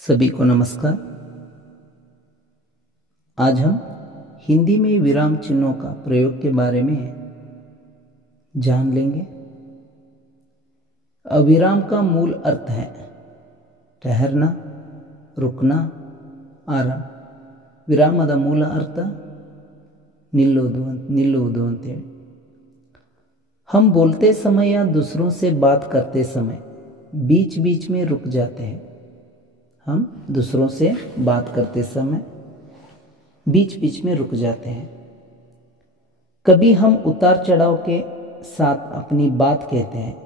सभी को नमस्कार। आज हम हिंदी में विराम चिन्हों का प्रयोग के बारे में जान लेंगे। अविराम का मूल अर्थ है ठहरना, रुकना, आराम। ವಿರಾಮದ ಮೂಲ अर्थ निल्लुವುದು ಅಂತೇಳಿ। हम बोलते समय या दूसरों से बात करते समय बीच बीच में रुक जाते हैं। हम दूसरों से बात करते समय बीच बीच में रुक जाते हैं। कभी हम उतार चढ़ाव के साथ अपनी बात कहते हैं।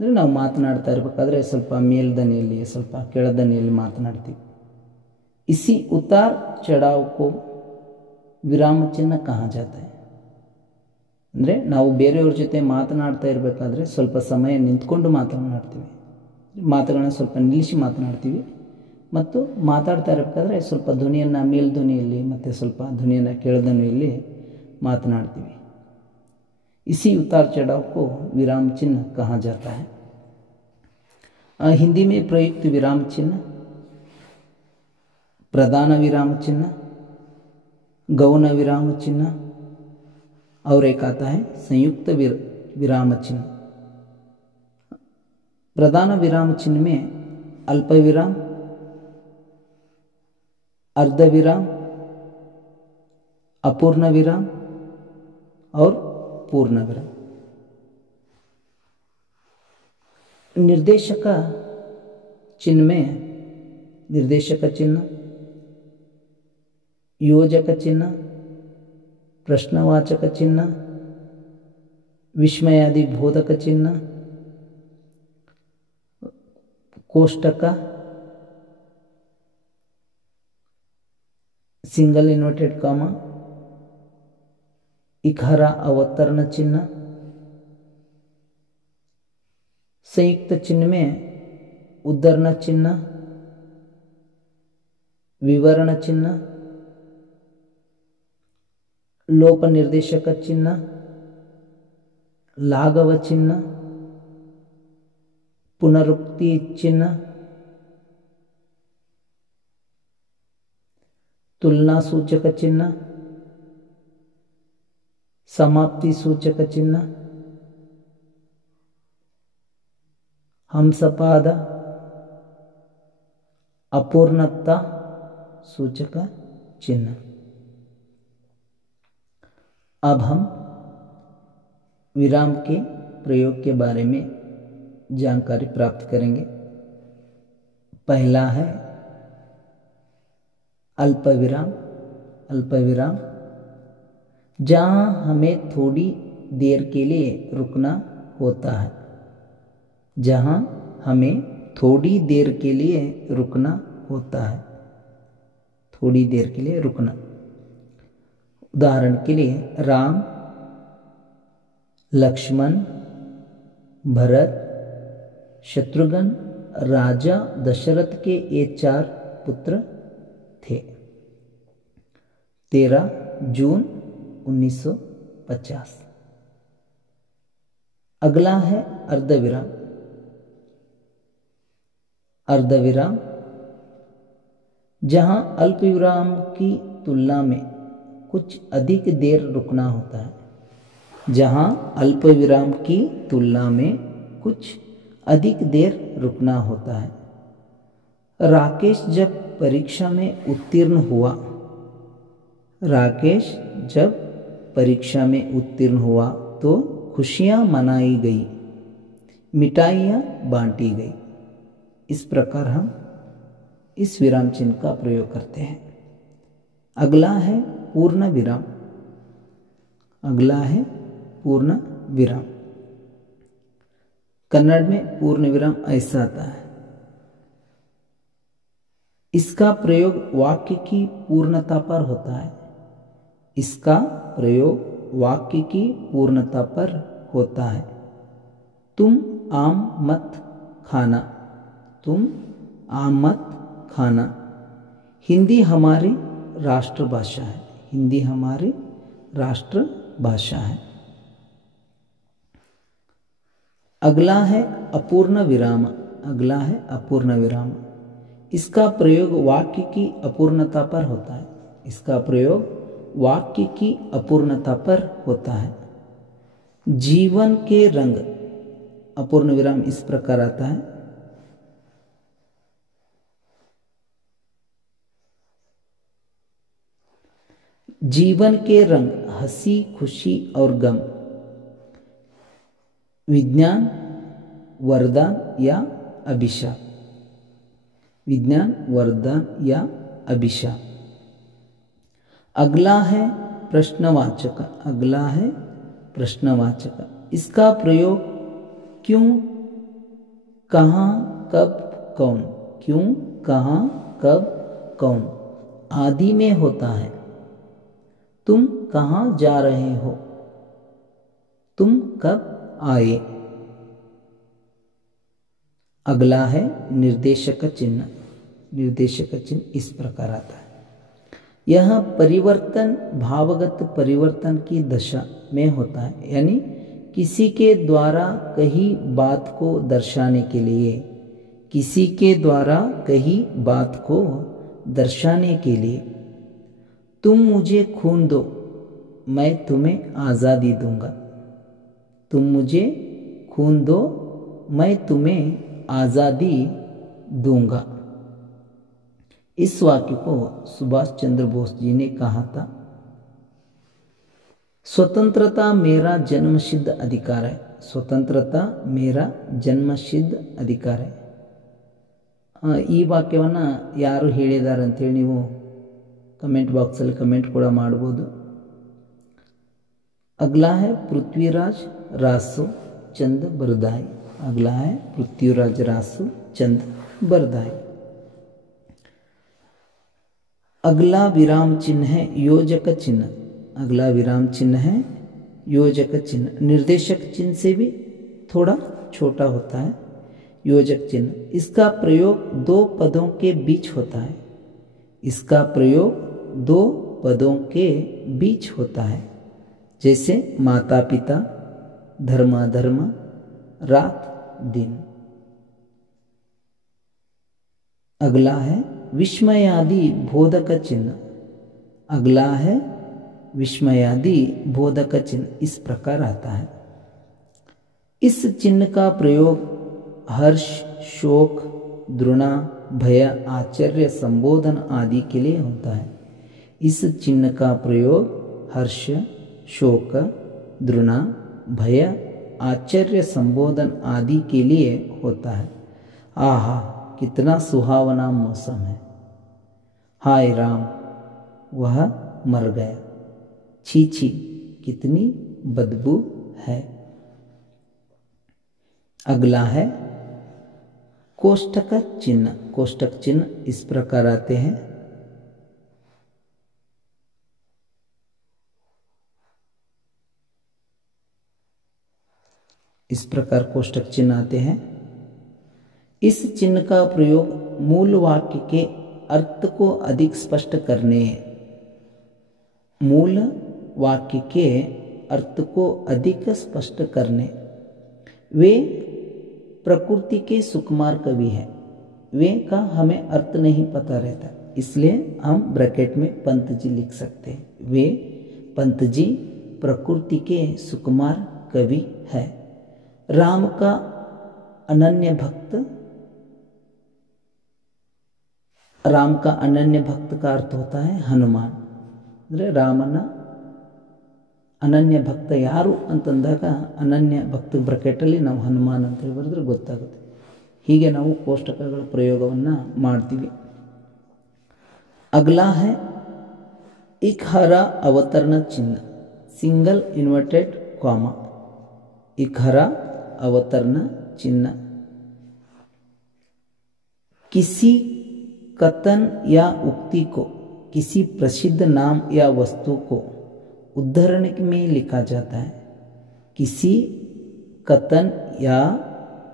ನಾವು ಮಾತನಾಡ್ತಾ ಇರಬೇಕಾದ್ರೆ ಸ್ವಲ್ಪ ಮೇಲ್ದನಿಯಲ್ಲಿ ಸ್ವಲ್ಪ ಕೆಳದನಿಯಲ್ಲಿ ಮಾತನಾಡ್ತೀವಿ। इसी उतार चढ़ाव को विराम चिन्ह कहा जाता है। ಅಂದರೆ ನಾವು ಬೇರೆಯವ್ರ ಜೊತೆ ಮಾತನಾಡ್ತಾ ಇರಬೇಕಾದ್ರೆ ಸ್ವಲ್ಪ ಸಮಯ ನಿಂತ್ಕೊಂಡು ಮಾತನಾಡ್ತೀವಿ, ಮಾತುಗಳನ್ನ ಸ್ವಲ್ಪ ನಿಲ್ಲಿಸಿ ಮಾತನಾಡ್ತೀವಿ ಮತ್ತು ಮಾತಾಡ್ತಾ ಇರಬೇಕಾದ್ರೆ ಸ್ವಲ್ಪ ಧ್ವನಿಯನ್ನು ಮೇಲ್ಧ್ವನಿಯಲ್ಲಿ ಮತ್ತು ಸ್ವಲ್ಪ ಧ್ವನಿಯನ್ನು ಕೆಳಧ್ವನಿಯಲ್ಲಿ ಮಾತನಾಡ್ತೀವಿ। इसी उतार चढ़ाव को विराम चिन्ह कहा जाता है। हिंदी में प्रयुक्त विराम चिन्ह प्रधान विराम चिन्ह, गौण विराम चिन्ह और एक आता है संयुक्त विराम चिन्ह। प्रधान विराम चिन्ह में अल्प विराम, अर्ध विराम, अपूर्ण विराम और पूर्ण विराम। निर्देशक चिन्ह में निर्देशक चिन्ह, योजक चिन्ह, प्रश्नवाचक चिन्ह, विस्मयादि बोधक चिन्ह, कोष्टक, सिंगल इन्वर्टेड कॉमा, इकार अवतरण चिन्ह। संयुक्त चिन्ह में उद्धरण चिन्ह, विवरण चिन्ह, लोप निर्देशक चिन्ह, लाघव चिन्ह, पुनरुक्ति चिन्ह, तुलना सूचक चिन्ह, समाप्ति सूचक चिन्ह, हंसपाद, अपूर्णता सूचक चिन्ह। अब हम विराम के प्रयोग के बारे में जानकारी प्राप्त करेंगे। पहला है अल्प विराम। अल्प विराम जहाँ हमें थोड़ी देर के लिए रुकना होता है। जहाँ हमें थोड़ी देर के लिए रुकना होता है। थोड़ी देर के लिए रुकना। उदाहरण के लिए राम, लक्ष्मण, भरत, शत्रुघ्न, राजा दशरथ के ये 4 पुत्र थे। 13 जून 1950। अगला है अर्धविराम। अर्धविराम जहाँ अल्प विराम की तुलना में कुछ अधिक देर रुकना होता है। जहाँ अल्प विराम की तुलना में कुछ अधिक देर रुकना होता है। राकेश जब परीक्षा में उत्तीर्ण हुआ। राकेश जब परीक्षा में उत्तीर्ण हुआ तो खुशियाँ मनाई गई, मिठाइयाँ बांटी गई। इस प्रकार हम इस विराम चिन्ह का प्रयोग करते हैं। अगला है पूर्ण विराम। अगला है पूर्ण विराम। कन्नड़ में पूर्ण विराम ऐसा आता है। इसका प्रयोग वाक्य की पूर्णता पर होता है। इसका प्रयोग वाक्य की पूर्णता पर होता है। तुम आम मत खाना। तुम आम मत खाना। हिंदी हमारी राष्ट्रभाषा है। हिंदी हमारी राष्ट्रभाषा है। अगला है अपूर्ण विराम। अगला है अपूर्ण विराम। इसका प्रयोग वाक्य की अपूर्णता पर होता है। इसका प्रयोग वाक्य की अपूर्णता पर होता है। जीवन के रंग, अपूर्ण विराम इस प्रकार आता है। जीवन के रंग हंसी, खुशी और गम, विज्ञान, वरदान या अभिशाप। विज्ञान, वरदान या अभिशाप। अगला है प्रश्नवाचक। अगला है प्रश्नवाचक। इसका प्रयोग क्यों, कहाँ, कब, कौन, क्यों, कहाँ, कब, कौन आदि में होता है। तुम कहाँ जा रहे हो, तुम कब आए। अगला है निर्देशक चिन्ह। निर्देशक चिन्ह इस प्रकार आता है। यह परिवर्तन भावगत परिवर्तन की दशा में होता है, यानी किसी के द्वारा कही बात को दर्शाने के लिए, किसी के द्वारा कही बात को दर्शाने के लिए। तुम मुझे खून दो, मैं तुम्हें आज़ादी दूंगा। तुम मुझे खून दो, मैं तुम्हें आज़ादी दूंगा। इस वाक्य को सुभाष चंद्र बोस जी ने कहा था। स्वतंत्रता मेरा जन्मसिद्ध अधिकार है। स्वतंत्रता मेरा जन्मसिद्ध अधिकार है। ಈ ವಾಕ್ಯವನ್ನು ಯಾರು ಹೇಳಿದ್ದಾರೆ ಅಂತೇಳಿ ನೀವು ಕಮೆಂಟ್ ಬಾಕ್ಸಲ್ಲಿ ಕಮೆಂಟ್ ಕೂಡ ಮಾಡ್ಬೋದು। अगला है पृथ्वीराज रासो चंद बरदाई। अगला है पृथ्वीराज रासो चंद बरदाई। अगला विराम चिन्ह है योजक चिन्ह। अगला विराम चिन्ह है योजक चिन्ह। निर्देशक चिन्ह से भी थोड़ा छोटा होता है योजक चिन्ह। इसका प्रयोग दो पदों के बीच होता है। इसका प्रयोग दो पदों के बीच होता है, जैसे माता पिता, धर्माधर्म, रात दिन। अगला है विस्मयादि बोधक चिन्ह। अगला है विस्मयादि बोधक चिन्ह इस प्रकार आता है। इस चिन्ह का प्रयोग हर्ष, शोक, द्रुणा, भय, आश्चर्य, संबोधन आदि के लिए होता है। इस चिन्ह का प्रयोग हर्ष, शोक, द्रुणा, भय, आश्चर्य, संबोधन आदि के लिए होता है। आहा कितना सुहावना मौसम है। हाय राम वह मर गया। छी छी कितनी बदबू है। अगला है कोष्ठक चिन्ह। कोष्ठक चिन्ह इस प्रकार आते हैं। इस प्रकार कोष्ठक चिन्ह आते हैं। इस चिन्ह का प्रयोग मूल वाक्य के अर्थ को अधिक स्पष्ट करने, मूल वाक्य के अर्थ को अधिक स्पष्ट करने। वे प्रकृति के सुकुमार कवि हैं। वे का हमें अर्थ नहीं पता रहता, इसलिए हम ब्रैकेट में पंत जी लिख सकते हैं। वे पंत जी प्रकृति के सुकुमार कवि है। राम का अनन्य भक्त, राम का अनन्य भक्त का अर्थ होता है हनुमान। ಅಂದರೆ ರಾಮನ ಅನನ್ಯ ಭಕ್ತ ಯಾರು ಅಂತಂದಾಗ ಅನನ್ಯ ಭಕ್ತ ಬ್ರಕೆಟಲ್ಲಿ ನಾವು ಹನುಮಾನ್ ಅಂತೇಳಿ ಬರೆದ್ರೆ ಗೊತ್ತಾಗುತ್ತೆ। ಹೀಗೆ ನಾವು ಕೋಷ್ಟಕಗಳ ಪ್ರಯೋಗವನ್ನು ಮಾಡ್ತೀವಿ। अगला है इकहरा अवतरण चिन्ह, सिंगल इन्वर्टेड कॉमा। इकहरा अवतरण चिन्ह किसी कथन या उक्ति को, किसी प्रसिद्ध नाम या वस्तु को उद्धरण में लिखा जाता है। किसी कथन या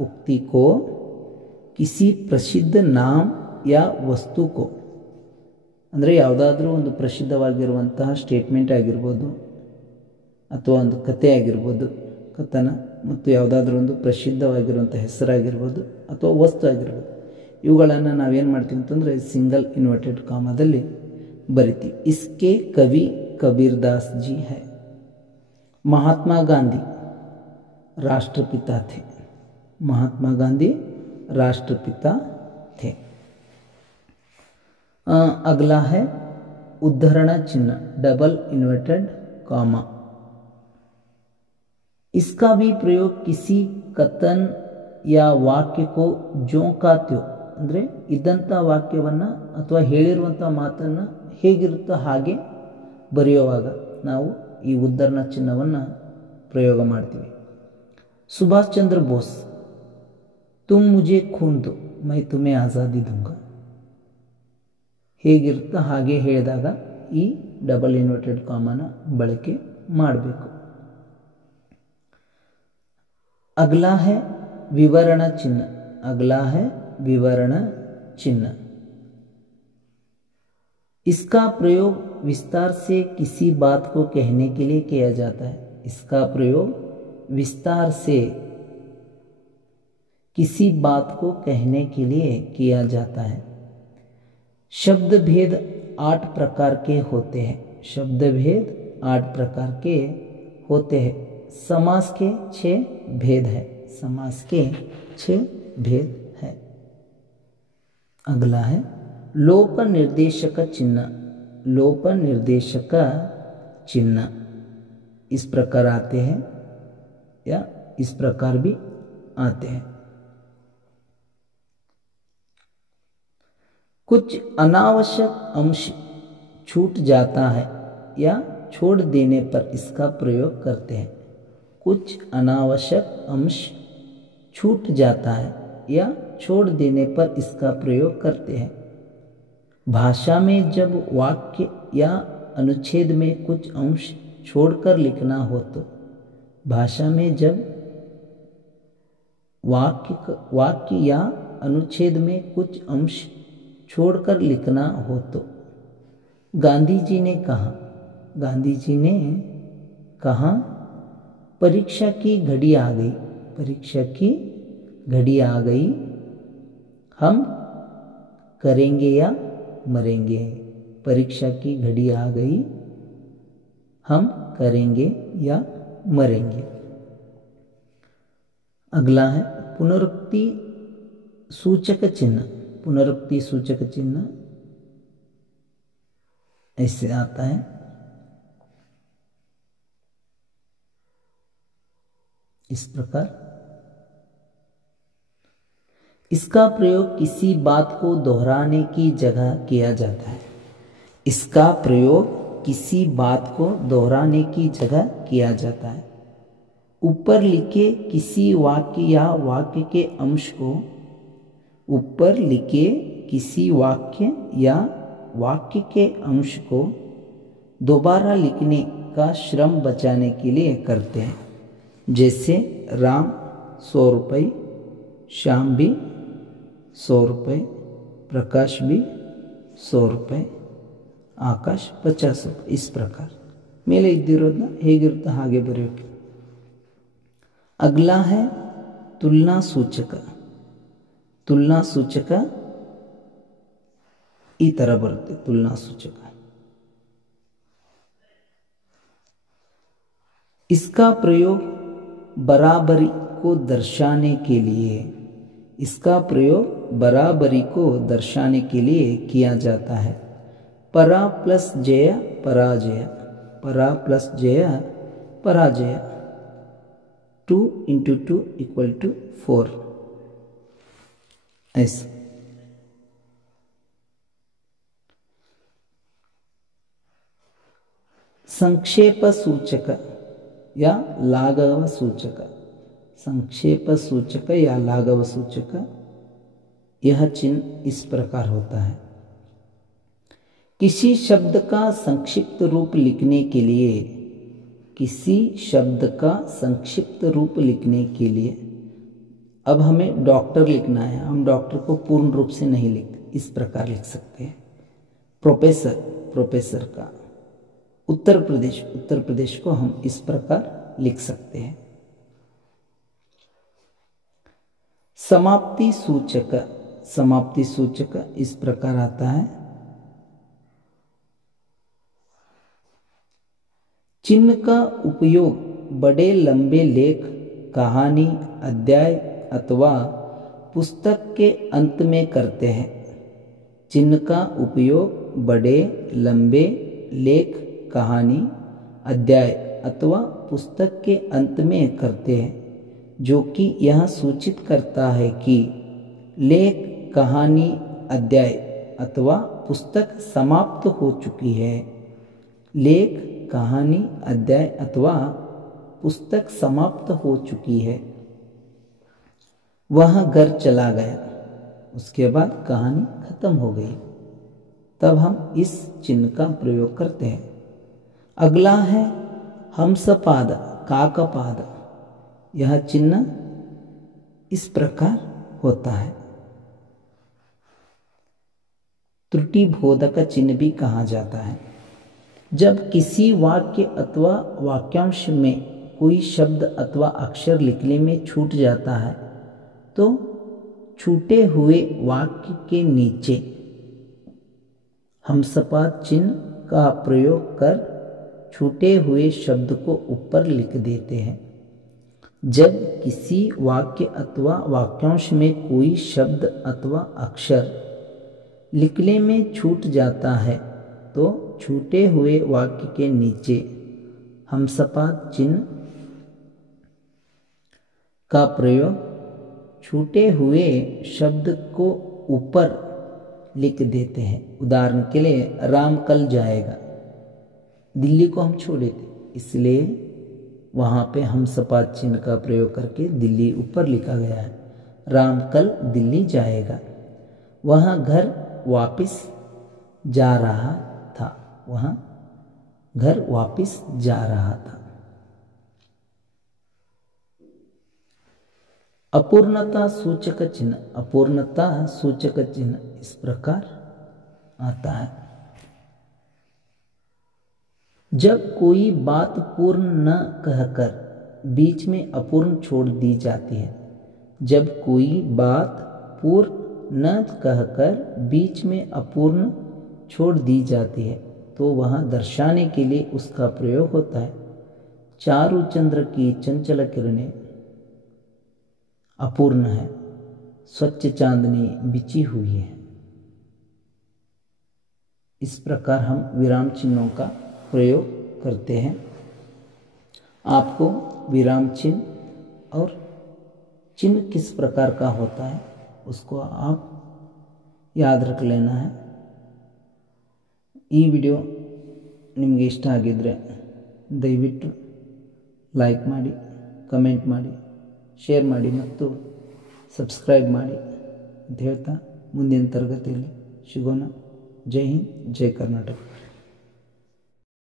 उक्ति को किसी प्रसिद्ध नाम या वस्तु को, ಅಂದರೆ ಯಾವುದಾದ್ರೂ ಒಂದು ಪ್ರಸಿದ್ಧವಾಗಿರುವಂತಹ ಸ್ಟೇಟ್ಮೆಂಟ್ ಆಗಿರ್ಬೋದು ಅಥವಾ ಒಂದು ಕಥೆ ಆಗಿರ್ಬೋದು, ಕಥನ ಮತ್ತು ಯಾವುದಾದ್ರೂ ಒಂದು ಪ್ರಸಿದ್ಧವಾಗಿರುವಂಥ ಹೆಸರಾಗಿರ್ಬೋದು ಅಥವಾ ವಸ್ತು ಆಗಿರ್ಬೋದು, ಇವುಗಳನ್ನು ನಾವೇನು ಮಾಡ್ತೀವಿ ಅಂತಂದರೆ ಸಿಂಗಲ್ ಇನ್ವರ್ಟೆಡ್ ಕಾಮದಲ್ಲಿ ಬರಿತೀವಿ. इसके कवि कबीरदास जी है. महात्मा गांधी राष्ट्रपिता थे. महात्मा गांधी राष्ट्रपिता थे. अगला है उद्धरण चिन्ह डबल इन्वर्टेड कॉमा. इसका भी प्रयोग किसी कथन या वाक्य को जो का त्यों ಅಂದರೆ ಇದ್ದಂಥ ವಾಕ್ಯವನ್ನು ಅಥವಾ ಹೇಳಿರುವಂಥ ಮಾತನ್ನು ಹೇಗಿರುತ್ತೋ ಹಾಗೆ ಬರೆಯುವಾಗ ನಾವು ಈ ಉದ್ಧರಣ ಚಿಹ್ನವನ್ನು ಪ್ರಯೋಗ ಮಾಡ್ತೀವಿ. ಸುಭಾಷ್ ಚಂದ್ರ ಬೋಸ್ ತುಮ್ ಮುझे खून दो मैं तुम्हें आज़ादी दूंगा. ಹೇಗಿರುತ್ತೋ ಹಾಗೆ ಹೇಳಿದಾಗ ಈ ಡಬಲ್ ಇನ್ವರ್ಟೆಡ್ ಕಾಮನ ಬಳಕೆ ಮಾಡಬೇಕು. अगला है विवरण चिन्ह. अगला है विवरण चिन्ह. इसका प्रयोग विस्तार से किसी बात को कहने के लिए किया जाता है. इसका प्रयोग विस्तार से किसी बात को कहने के लिए किया जाता है. शब्द भेद 8 प्रकार के होते हैं. शब्द भेद 8 प्रकार के होते हैं. समास के 6 भेद है. समास के 6 भेद है. अगला है लोप निर्देशक चिन्ह. लोप निर्देशक चिन्ह इस प्रकार आते हैं या इस प्रकार भी आते हैं. कुछ अनावश्यक अंश छूट जाता है या छोड़ देने पर इसका प्रयोग करते हैं. कुछ अनावश्यक अंश छूट जाता है या छोड़ देने पर इसका प्रयोग करते हैं. भाषा में जब वाक्य या अनुच्छेद में कुछ अंश छोड़कर लिखना हो तो भाषा में जब वाक्य या अनुच्छेद में कुछ अंश छोड़कर लिखना हो तो गांधी जी ने कहा परीक्षा की घड़ी आ गई. परीक्षा की घड़ी आ गई. हम करेंगे या मरेंगे. परीक्षा की घड़ी आ गई. हम करेंगे या मरेंगे. अगला है पुनरुक्ति सूचक चिन्ह. पुनरुक्ति सूचक चिन्ह ऐसे आता है. इस प्रकार इसका प्रयोग किसी बात को दोहराने की जगह किया जाता है. इसका प्रयोग किसी बात को दोहराने की जगह किया जाता है. ऊपर लिखे किसी वाक्य या वाक्य के अंश को ऊपर लिखे किसी वाक्य या वाक्य के अंश को दोबारा लिखने का श्रम बचाने के लिए करते हैं. जैसे राम 100 रुपये, श्याम भी 100 रुपये, प्रकाश भी 100 रुपये, आकाश 50 रुपये. इस प्रकार ಮೇಲೆ ಇದ್ದಿರೋದನ್ನ ಹೇಗಿರುತ್ತೆ ಹಾಗೆ ಬರೆಯೋಕೆ. अगला है तुलना सूचक. तुलना सूचक ಈ ತರ ಬರುತ್ತೆ. तुलना सूचक इसका प्रयोग बराबरी को दर्शाने के लिए इसका प्रयोग बराबरी को दर्शाने के लिए किया जाता है. परा प्लस जय पराजय. परा प्लस जय पराजय. 2 × 2 = 4. ऐसा संक्षेप सूचक या लाघव सूचक. संक्षेप सूचक या लाघव सूचक यह चिन्ह इस प्रकार होता है. किसी शब्द का संक्षिप्त रूप लिखने के लिए किसी शब्द का संक्षिप्त रूप लिखने के लिए अब हमें डॉक्टर लिखना है. हम डॉक्टर को पूर्ण रूप से नहीं लिखते. इस प्रकार लिख सकते हैं. प्रोफेसर प्रोफेसर का. उत्तर प्रदेश को हम इस प्रकार लिख सकते हैं. समाप्ति सूचक समाप्ति सूचक इस प्रकार आता है। चिन्ह का उपयोग बड़े लंबे लेख, कहानी, अध्याय अथवा पुस्तक के अंत में करते हैं। चिन्ह का उपयोग बड़े लंबे लेख, कहानी, अध्याय अथवा पुस्तक के अंत में करते हैं, जो कि यह सूचित करता है कि लेख, कहानी, अध्याय अथवा पुस्तक समाप्त हो चुकी है। लेख, कहानी, अध्याय अथवा पुस्तक समाप्त हो चुकी है। वह घर चला गया, उसके बाद कहानी खत्म हो गई, तब हम इस चिन्ह का प्रयोग करते हैं। अगला है हंसपाद, काकपाद। यह चिन्ह इस प्रकार होता है। त्रुटिबोधक चिन्ह भी कहा जाता है। जब किसी वाक्य अथवा वाक्यांश में कोई शब्द अथवा अक्षर लिखने में छूट जाता है, तो छूटे हुए वाक्य के नीचे हंसपाद चिन्ह का प्रयोग कर छूटे हुए शब्द को ऊपर लिख देते हैं। जब किसी वाक्य अथवा वाक्यांश में कोई शब्द अथवा अक्षर लिखने में छूट जाता है, तो छूटे हुए वाक्य के नीचे हंसपाद चिन्ह का प्रयोग छूटे हुए शब्द को ऊपर लिख देते हैं। उदाहरण के लिए, राम कल जाएगा। दिल्ली को हम छोड़े थे, इसलिए वहाँ पे हंसपाद चिन्ह का प्रयोग करके दिल्ली ऊपर लिखा गया है। राम कल दिल्ली जाएगा। वह घर वापस जा रहा था। वह घर वापस जा रहा था। अपूर्णता सूचक चिन्ह। अपूर्णता सूचक चिन्ह इस प्रकार आता है। जब कोई बात पूर्ण न कहकर बीच में अपूर्ण छोड़ दी जाती है। जब कोई बात पूर्ण न कहकर बीच में अपूर्ण छोड़ दी जाती है, तो वहाँ दर्शाने के लिए उसका प्रयोग होता है। चारु चंद्र की चंचल किरणें अपूर्ण है, स्वच्छ चांदनी बिछी हुई है। इस प्रकार हम विराम चिन्हों का प्रयोग करते हैं। आपको विराम चिन्ह और चिन्ह किस प्रकार का होता है उसको आप याद रख लेना है। ಈ ವಿಡಿಯೋ ನಿಮಗೆ ಇಷ್ಟ ಆಗಿದ್ರೆ ದಯವಿಟ್ಟು ಲೈಕ್ ಮಾಡಿ, ಕಮೆಂಟ್ ಮಾಡಿ, ಶೇರ್ ಮಾಡಿ ಮತ್ತು ಸಬ್ಸ್ಕ್ರೈಬ್ ಮಾಡಿ ಅಂತ ಹೇಳ್ತಾ ಮುಂದಿನ ತರಗತಿಯಲ್ಲಿ ಸಿಗೋಣ. ಜೈ ಹಿಂದ್, ಜೈ ಕರ್ನಾಟಕ.